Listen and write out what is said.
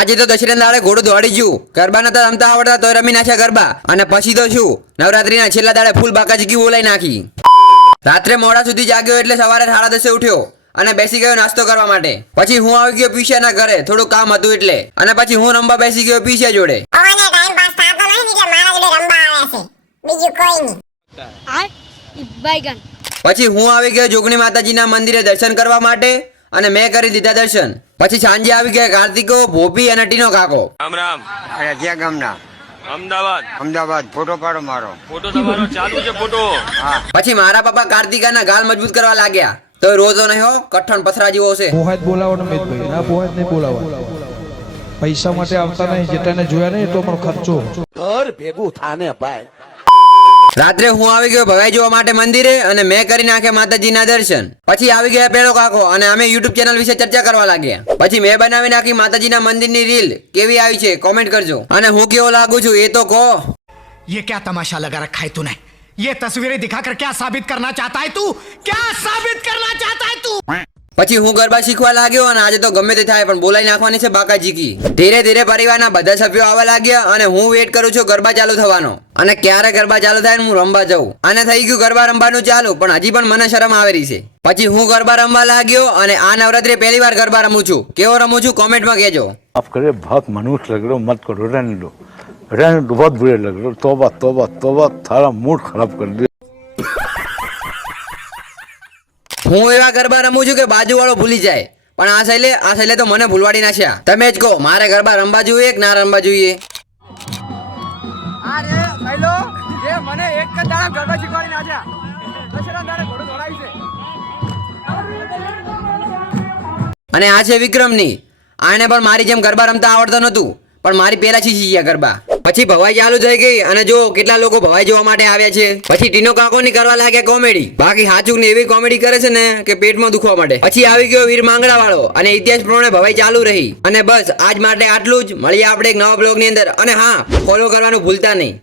આજે તો દશેરા દાડે ઘોડું દોડી ગયું. ગરબા નતા રમતા આવડતા તો રમી નાખ્યા ગરબા. અને પછી તો શું, નવરાત્રીના છેલ્લા દાડે ફૂલ બાકાચીકી બોલાઈ નાખી. રાત્રે મોડા સુધી જાગ્યો એટલે સવારે 10:30 ઉઠ્યો અને બેસી ગયો નાસ્તો કરવા માટે. પછી હું આવી ગયો પીછાના ઘરે, થોડું કામ હતું એટલે. અને પછી હું રમવા બેસી ગયો પીછા જોડે. ઓને ટાઈમ પાસ થતો નહીં એટલે મારા જોડે રમવા આવે છે, બીજું કોઈ નહીં. પછી હું આવી ગયો જોગણી માતાજીના મંદિરે દર્શન કરવા માટે અને મેં કરી દીધા દર્શન. પછી સાંજે આવી ગયા કાર્તિકો, ભોપી અને ટીનો કાકો. રામ રામ. અરે ક્યાં ગામના? અમદાવાદ. ફોટો પાડો મારો. ફોટો તમારો ચાલુ છે ફોટો. હા. પછી મારા પપ્પા કાર્તિકાના ગાલ મજબૂત કરવા લાગ્યા. તો રોતો નહીં હો, કઠણ પથરા જેવો છે. પોહાત બોલાવો ને મેદભાઈ, ના પોહાત નહીં બોલાવો. પૈસા માટે આવતા નહીં, જેટાને જોયા નહીં એટલો પણ ખર્ચો. ઘર ભેગું થાને ભાઈ. રાત્રે હું આવી ગયો ભવાઈ જોવા માટે મંદિરે અને મેં કરી નાખ્યા માતાજીના દર્શન. પછી આવી ગયા પેલો કાકો અને અમે YouTube ચેનલ વિશે ચર્ચા કરવા લાગ્યા. પછી મેં બનાવી નાખી માતાજીના મંદિરની રીલ. કેવી આવી છે કોમેન્ટ કરજો. અને હું કેવો લાગુ છું એ તો કહો. ये क्या तमाशा लगा रखा है तूने? ये तस्वीरें दिखाकर क्या साबित करना चाहता है तू? क्या साबित करना चाहता है तू? પછી હું ગરબા શીખવા લાગ્યો અને આજે તો ગમે તે થાય પણ બોલાઈ નાખવાની છે બાકાજીકી. ધીરે ધીરે પરિવારના બધા સભ્યો આવવા લાગ્યા અને હું વેઇટ કરું છું ગરબા ચાલુ થવાનો. અને ક્યારે ગરબા ચાલુ થાય ને હું રમવા જાઉં. અને થઈ ગયું ગરબા રમવાનું ચાલુ, પણ હજી પણ મને શરમ આવી રહી છે. પછી હું ગરબા રમવા લાગ્યો અને આ નવરાત્રી પહેલી વાર ગરબા રમું છું. કેવો રમું છું કોમેન્ટમાં કહેજો. आप करे बहुत मनुष्य लग रहे हो, मत करो, रहने दो, बहुत बुरे लग रहे हो. तौबा तौबा तौबा, थारा मूड खराब कर दिया. હું એવા ગરબા રમું છું કે બાજુવાળો ભૂલી જાય, પણ આ શૈલે તો મને ભૂલવાડી નાખ્યા. તમે જ કહો, મારે ગરબા રમવા જોઈએ કે ના રમવા જોઈએ? અરે સૈલો, જે મને એક જ દાડા ગરબા શીખવાડી નાખ્યા. દશેરા દાડે ઘોડો દોડાય છે. અને આ છે વિક્રમની. આને પણ મારી જેમ ગરબા રમતા આવડતું નહોતું, પણ મારી પહેલા શીખી ગયા ગરબા. પછી ભવાઈ ચાલુ થઈ ગઈ અને જો કેટલા લોકો ભવાઈ જોવા માટે આવ્યા છે. પછી ટીનો કાકોની કરવા લાગ્યા કોમેડી. બાકી હાચુક ને એવી કોમેડી કરે છે ને કે પેટમાં દુખવા માંડે. પછી આવી ગયો વીર માંગડા વાળો અને ઇતિહાસ પ્રમાણે ભવાઈ ચાલુ રહી. અને બસ આજ માટે આટલું જ. મળીએ આપણે એક નવા બ્લોગની અંદર. અને હા, ફોલો કરવાનું ભૂલતા નહીં.